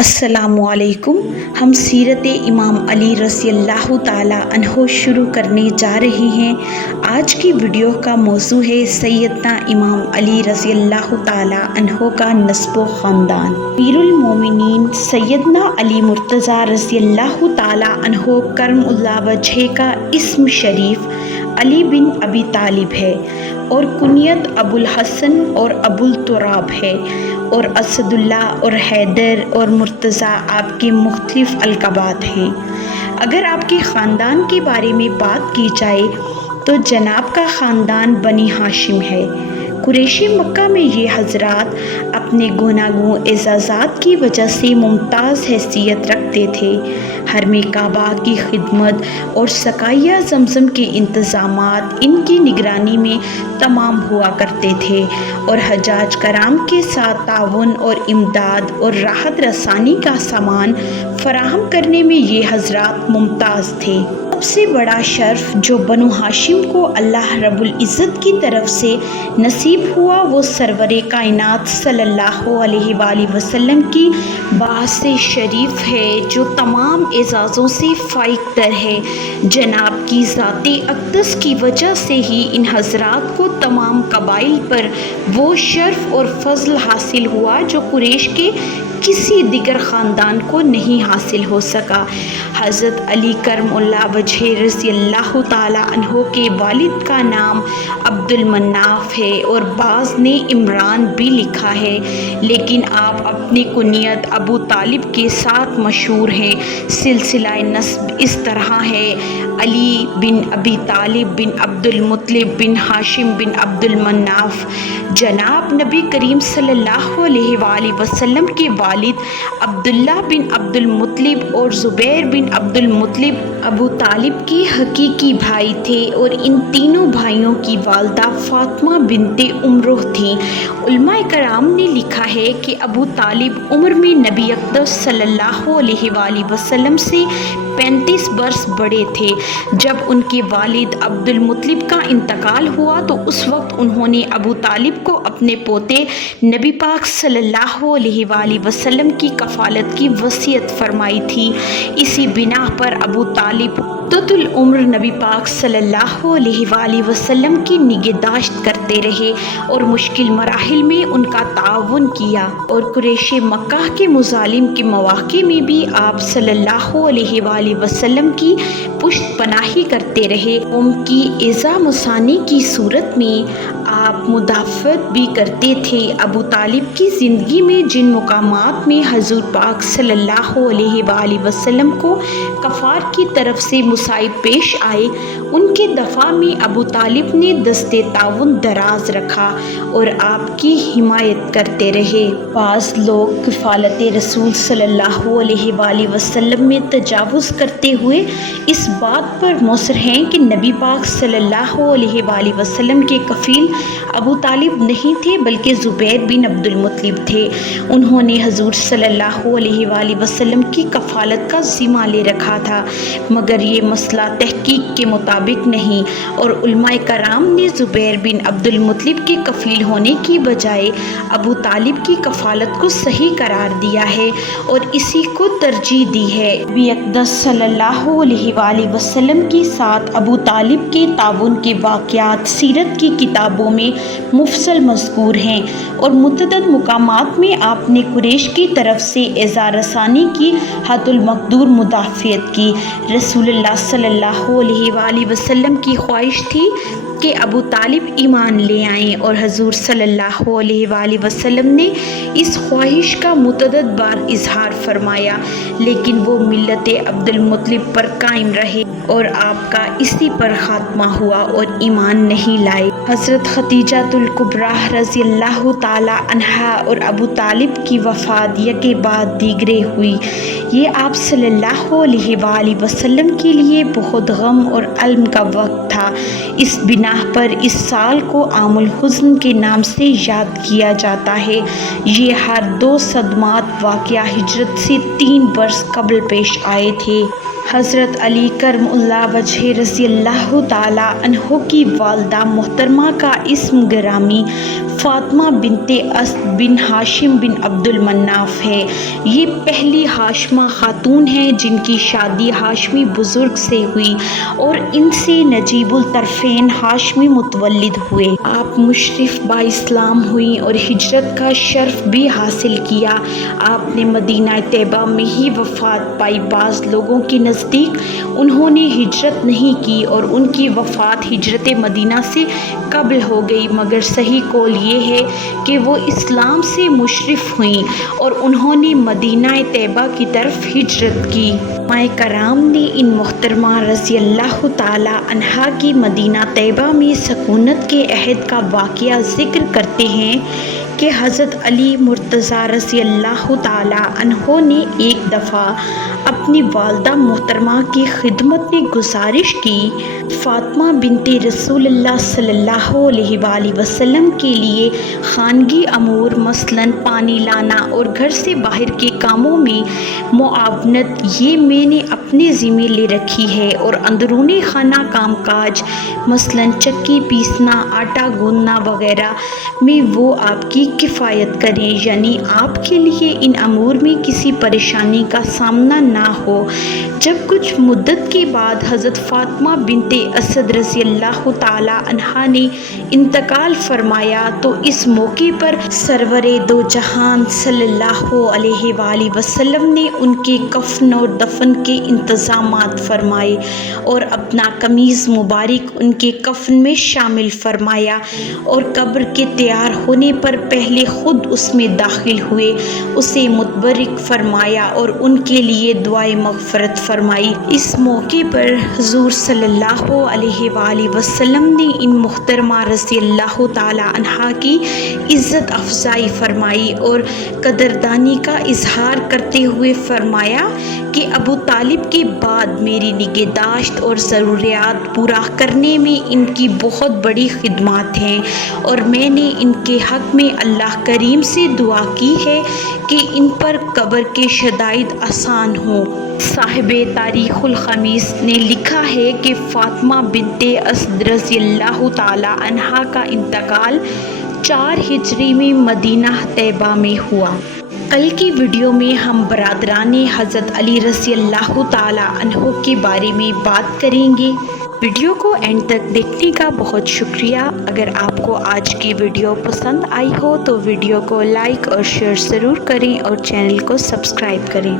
السلام علیکم۔ ہم سیرت امام علی رضی اللہ تعالیٰ عنہ شروع کرنے جا رہے ہیں۔ آج کی ویڈیو کا موضوع ہے سیدنا امام علی رضی اللہ تعالیٰ عنہ کا نسب و خاندان۔ امیر المومنین سیدنا علی مرتضیٰ رضی اللہ تعالیٰ عنہ کرم اللہ وجہ کا اسم شریف علی بن ابی طالب ہے اور کنیت ابو الحسن اور ابو التراب ہے، اور اسد اللہ اور حیدر اور مرتضیٰ آپ کے مختلف القابات ہیں۔ اگر آپ کے خاندان کے بارے میں بات کی جائے تو جناب کا خاندان بنی ہاشم ہے۔ قریشی مکہ میں یہ حضرات اپنے گوناگون اعزازات کی وجہ سے ممتاز حیثیت رکھتے تھے۔ حرم کعبہ کی خدمت اور سقائیہ زمزم کے انتظامات ان کی نگرانی میں تمام ہوا کرتے تھے، اور حجاج کرام کے ساتھ تعاون اور امداد اور راحت رسانی کا سامان فراہم کرنے میں یہ حضرات ممتاز تھے۔ سب سے بڑا شرف جو بنو ہاشم کو اللہ رب العزت کی طرف سے نصیب ہوا وہ سرور کائنات صلی اللہ علیہ وآلہ وسلم کی بعث شریف ہے، جو تمام اعزازوں سے فائق تر ہے۔ جناب کی ذات اقدس کی وجہ سے ہی ان حضرات کو تمام قبائل پر وہ شرف اور فضل حاصل ہوا جو قریش کے کسی دیگر خاندان کو نہیں حاصل ہو سکا۔ حضرت علی کرم اللہ وجہ رضی اللہ تعالیٰ عنہ کے والد کا نام عبد المناف ہے، اور بعض نے عمران بھی لکھا ہے، لیکن آپ اپنی کنیت ابو طالب کے ساتھ مشہور ہیں۔ سلسلہ نسب اس طرح ہے: علی بن ابی طالب بن عبد المطلب بن ہاشم بن عبد المناف۔ جناب نبی کریم صلی اللہ علیہ وآلہ وسلم کے والد عبداللہ بن عبد المطلب اور زبیر بن عبد المطلب ابو طالب کے حقیقی بھائی تھے، اور ان تینوں بھائیوں کی والدہ فاطمہ بنت عمرو تھیں۔ علماء کرام نے لکھا ہے کہ ابو طالب عمر میں نبی اقدس صلی اللہ علیہ وآلہ وسلم سے 35 برس بڑے تھے۔ جب ان کے والد عبد المطلب کا انتقال ہوا تو اس وقت انہوں نے ابو طالب کو اپنے پوتے نبی پاک صلی اللہ علیہ وآلہ وسلم کی کفالت کی وصیت فرمائی تھی۔ اسی بنا پر ابو طالب مدت العمر نبی پاک صلی اللہ علیہ وآلہ وسلم کی نگہداشت کرتے رہے اور مشکل مراحل میں ان کا تعاون کیا، اور قریش مکہ کے مظالم کے مواقع میں بھی آپ صلی اللہ علیہ وآلہ وسلم کی پشت پناہی کرتے رہے۔ قوم کی اعزاء مسانی کی صورت میں آپ مدافعت بھی کرتے تھے۔ ابو طالب کی زندگی میں جن مقامات میں حضور پاک صلی اللہ علیہ وآلہ وسلم کو کفار کی طرف سے مصائب پیش آئے، ان کے دفاع میں ابو طالب نے دستے تعاون دراز رکھا اور آپ کی حمایت کرتے رہے۔ بعض لوگ کفالت رسول صلی اللہ علیہ وآلہ وسلم میں تجاوز کرتے ہوئے اس بات پر مصر ہیں کہ نبی پاک صلی اللہ علیہ وآلہ وسلم کے کفیل ابو طالب نہیں تھے بلکہ زبیر بن عبد المطلب تھے۔ انہوں نے حضور صلی اللہ علیہ وآلہ وسلم کی کفالت کا ذمہ لے رکھا تھا، مگر یہ مسئلہ تحقیق کے مطابق نہیں، اور علماء کرام نے زبیر بن عبد المطلب کے کفیل ہونے کی بجائے ابو طالب کی کفالت کو صحیح قرار دیا ہے اور اسی کو ترجیح دی ہے۔ نبی اقدس صلی اللہ علیہ وآلہ وسلم کے ساتھ ابو طالب کے تعاون کے واقعات سیرت کی کتابوں میں مفصل مذکور ہیں، اور متعدد مقامات میں آپ نے قریش کی طرف سے اعزاء رسانی کی حد المقدور مدافعت کی۔ رسول اللہ صلی اللہ علیہ وآلہ وسلم کی خواہش تھی کہ ابو طالب ایمان لے آئیں، اور حضور صلی اللہ علیہ وآلہ وسلم نے اس خواہش کا متعدد بار اظہار فرمایا، لیکن وہ ملت عبد المطلب پر قائم رہے اور آپ کا اسی پر خاتمہ ہوا اور ایمان نہیں لائے۔ حضرت خدیجہ الکبریٰ رضی اللہ تعالی عنہا اور ابو طالب کی وفات یکے بعد دیگرے ہوئی۔ یہ آپ صلی اللہ علیہ وآلہ وسلم کے لیے بہت غم اور الم کا وقت تھا۔ اس بنا پر اس سال کو عام الحزن کے نام سے یاد کیا جاتا ہے۔ یہ ہر دو صدمات واقعہ ہجرت سے 3 برس قبل پیش آئے تھے۔ حضرت علی کرم اللہ وجہ رضی اللہ تعالی عنہ کی والدہ محترمہ کا اسم گرامی فاطمہ بنت اسد بن ہاشم بن عبد المناف ہے۔ یہ پہلی ہاشمہ خاتون ہیں جن کی شادی ہاشمی بزرگ سے ہوئی اور ان سے نجیب الطرفین ہاشمی متولد ہوئے۔ آپ مشرف با اسلام ہوئیں اور ہجرت کا شرف بھی حاصل کیا۔ آپ نے مدینہ طیبہ میں ہی وفات پائی۔ بعض لوگوں کے نزدیک انہوں نے ہجرت نہیں کی اور ان کی وفات ہجرت مدینہ سے قبل ہو گئی، مگر صحیح قول یہ ہے کہ وہ اسلام سے مشرف ہوئیں اور انہوں نے مدینہ طیبہ کی طرف ہجرت کی۔ علماء کرام نے ان محترمہ رضی اللہ تعالی عنہا کی مدینہ طیبہ میں سکونت کے عہد کا واقعہ ذکر کرتے ہیں کہ حضرت علی مرتضیٰ رضی اللہ تعالی عنہ نے ایک دفعہ اپنی والدہ محترمہ کی خدمت میں گزارش کی، فاطمہ بنت رسول اللہ صلی اللہ علیہ وآلہ وسلم کے لیے خانگی امور مثلاً پانی لانا اور گھر سے باہر کے کاموں میں معاونت یہ میں نے اپنے ذمہ لے رکھی ہے، اور اندرون خانہ کام کاج مثلاً چکی پیسنا، آٹا گوندنا وغیرہ میں وہ آپ کی کفایت کریں، یعنی آپ کے لیے ان امور میں کسی پریشانی کا سامنا نہ ہو۔ جب کچھ مدت کے بعد حضرت فاطمہ بنت اسد رضی اللہ تعالی عنہا نے انتقال فرمایا تو اس موقع پر سرور دو جہان صلی اللہ علیہ وآلہ وسلم نے ان کے کفن اور دفن کے انتظامات فرمائے اور اپنا قمیص مبارک ان کے کفن میں شامل فرمایا، اور قبر کے تیار ہونے پر پہلے خود اس میں داخل ہوئے، اسے متبرک فرمایا اور ان کے لیے دعائے مغفرت فرمائی۔ اس موقع پر حضور صلی اللہ علیہ وآلہ وسلم نے ان محترمہ رضی اللہ تعالی عنہا کی عزت افزائی فرمائی اور قدردانی کا اظہار کرتے ہوئے فرمایا کہ ابو طالب کے بعد میری نگہداشت اور ضروریات پورا کرنے میں ان کی بہت بڑی خدمات ہیں، اور میں نے ان کے حق میں اللہ کریم سے دعا کی ہے کہ ان پر قبر کے شدائد آسان ہوں۔ صاحب تاریخ الخمیس نے لکھا ہے کہ فاطمہ بنت اسد رضی اللہ تعالی عنہا کا انتقال 4 ہجری میں مدینہ طیبہ میں ہوا۔ کل کی ویڈیو میں ہم برادران حضرت علی رضی اللہ تعالی عنہ کے بارے میں بات کریں گے۔ ویڈیو کو اینڈ تک دیکھنے کا بہت شکریہ۔ اگر آپ کو آج کی ویڈیو پسند آئی ہو تو ویڈیو کو لائک اور شیئر ضرور کریں اور چینل کو سبسکرائب کریں۔